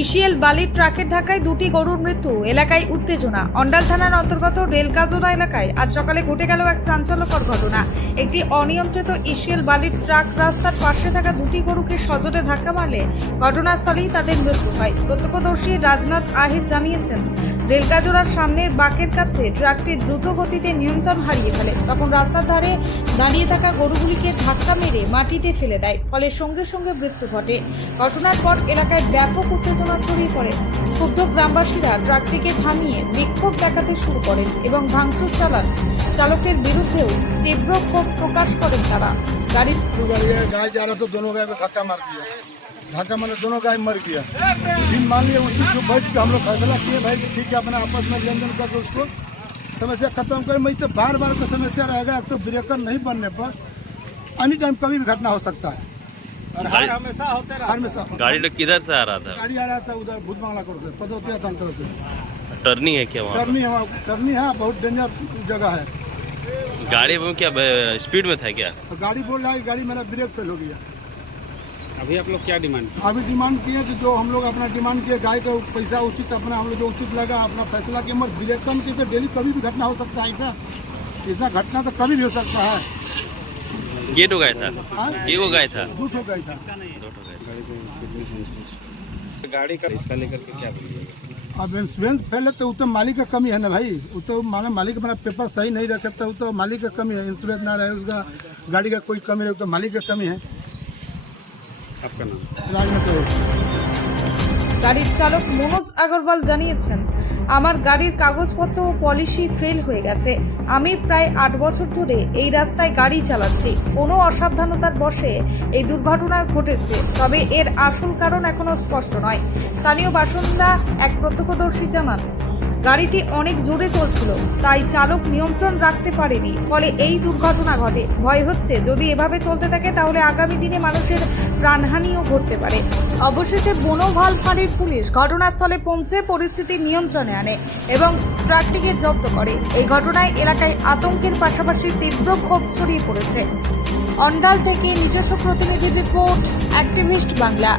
ECL বালির ট্রাকের ধাক্কায় দুটি গরুর মৃত্যু, এলাকায় উত্তেজনা। অন্ডাল থানার অন্তর্গত রেলকাজরা এলাকায় আজ সকালে ঘটে গেল এক চাঞ্চল্যকর ঘটনা। একটি অনিয়ন্ত্রিত ইসিএল বালির ট্রাক রাস্তার পাশে থাকা দুটি গরুকে সজোরে ধাক্কা মারলে ঘটনাস্থলেই তাদের মৃত্যু হয়। প্রত্যক্ষদর্শী রাজনাথ আহির জানিয়েছেন, রেলকাজরার সামনের বাঁকের কাছে ট্রাকটি দ্রুত গতিতে নিয়ন্ত্রণ হারিয়ে ফেলে। তখন রাস্তার ধারে দাঁড়িয়ে থাকা গরুগুলিকে ধাক্কা মেরে মাটিতে ফেলে দেয়, ফলে সঙ্গে সঙ্গে মৃত্যু ঘটে। ঘটনার পর এলাকায় ব্যাপক উত্তেজনা ছড়িয়ে পড়ে। ক্ষুব্ধ গ্রামবাসীরা ট্রাকটিকে থামিয়ে বিক্ষোভ দেখাতে শুরু করেন এবং ভাঙচুর চালান। চালকের বিরুদ্ধেও তীব্র ক্ষোভ প্রকাশ করেন তারা। গাড়ি गाय जा रहा तो दोनों गाय को धक्का मार दिया। धक्का मारने दोनों गाय मर गया। फिर मान लिया उसी जो बैठ के हम लोग फैसला किए भाई कि ठीक है अपना आपस में लेन देन करके उसको समस्या खत्म कर। मैं तो बार बार का समस्या रहेगा। एक तो ब्रेकर नहीं बनने पर एनी टाइम कभी भी घटना हो सकता है और हर हमेशा होते रहा। हमेशा गाड़ी लोग किधर से आ रहा था? गाड़ी आ रहा था उधर भूत बांग्ला करोड़ से पदोतिया तंत्र से। टर्निंग है क्या वहाँ? टर्नी है, बहुत डेंजर जगह है। गाड़ी में क्या स्पीड में था क्या? गाड़ी बोल रहा है गाड़ी मेरा ब्रेक फेल हो गया। अभी आप लोग क्या डिमांड? अभी डिमांड किए कि जो हम लोग अपना डिमांड किए गाय का पैसा उचित अपना हम लोग जो उचित लगा अपना फैसला किए। मगर ब्रेकन की तो डेली कभी भी घटना हो सकता है। ऐसा इतना घटना तो कभी भी हो सकता है। ये तो गया था, ये वो गया था, झूठ हो गई था। गाड़ी का इसका लेकर के क्या बोलिएगा? अब इंश्योरेंस पहले तो वो तो मालिक का कमी है ना भाई। वो तो माना मालिक अपना पेपर सही नहीं रखे तो वो तो मालिक का कमी है। इंश्योरेंस ना रहे उसका गाड़ी का कोई कमी रहे तो मालिक का कमी है। आपका नाम? राजनीति গাড়ির চালক মনোজ আগরওয়াল জানিয়েছেন, আমার গাড়ির কাগজপত্র ও পলিসি ফেল হয়ে গেছে। আমি প্রায় 8 বছর ধরে এই রাস্তায় গাড়ি চালাচ্ছি। কোনো অসাবধানতার বশে এই দুর্ঘটনা ঘটেছে, তবে এর আসল কারণ এখনো স্পষ্ট নয়। স্থানীয় বাসিন্দা এক প্রত্যক্ষদর্শী জানান, গাড়িটি অনেক জোরে চলছিল, তাই চালক নিয়ন্ত্রণ রাখতে পারেনি, ফলে এই দুর্ঘটনা ঘটে। ভয় হচ্ছে যদি এভাবে চলতে থাকে তাহলে আগামী দিনে মানুষের প্রাণহানিও ঘটতে পারে। অবশেষে বনভাল ফাঁড়ির পুলিশ ঘটনাস্থলে পৌঁছে পরিস্থিতি নিয়ন্ত্রণে আনে এবং ট্রাকটিকে জব্দ করে। এই ঘটনায় এলাকায় আতঙ্কের পাশাপাশি তীব্র ক্ষোভ ছড়িয়ে পড়েছে। অন্ডাল থেকে নিজস্ব প্রতিনিধির রিপোর্ট, অ্যাক্টিভিস্ট বাংলা।